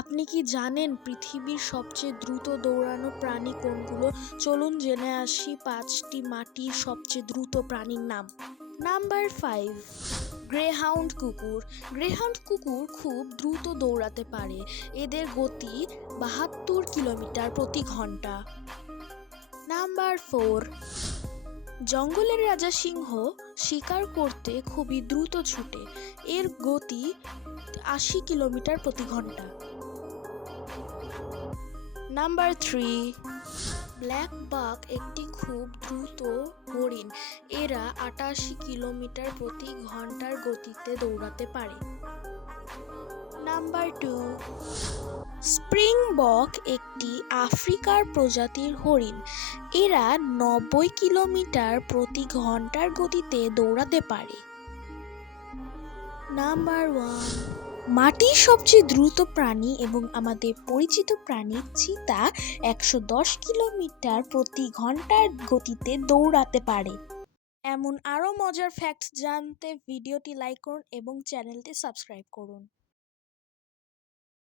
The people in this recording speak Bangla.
আপনি কি জানেন পৃথিবীর সবচেয়ে দ্রুত দৌড়ানো প্রাণী কোনগুলো? চলুন জেনে আসি 5টি মাটির সবচেয়ে দ্রুত প্রাণীর নাম। নাম্বার 5, গ্রেহাউন্ড কুকুর। গ্রেহাউন্ড কুকুর খুব দ্রুত দৌড়াতে পারে। এদের গতি 72 কিলোমিটার প্রতি ঘন্টা। নাম্বার 4, জঙ্গলের রাজা সিংহ শিকার করতে খুবই দ্রুত ছুটে। এর গতি 80 কিলোমিটার প্রতি ঘন্টা। নাম্বার 3, ব্ল্যাক বাক একটি খুব দ্রুত হরিণ। এরা 88 কিলোমিটার প্রতি ঘন্টার গতিতে দৌড়াতে পারে। নাম্বার 2, স্প্রিংবক একটি আফ্রিকার প্রজাতির হরিণ। এরা 90 কিলোমিটার প্রতি ঘন্টার গতিতে দৌড়াতে পারে। নাম্বার 1, মাটির সবচেয়ে দ্রুত প্রাণী এবং আমাদের পরিচিত প্রাণী চিতা 110 কিলোমিটার প্রতি ঘন্টার গতিতে দৌড়াতে পারে। এমন আরও মজার ফ্যাক্টস জানতে ভিডিওটি লাইক করুন এবং চ্যানেলটি সাবস্ক্রাইব করুন।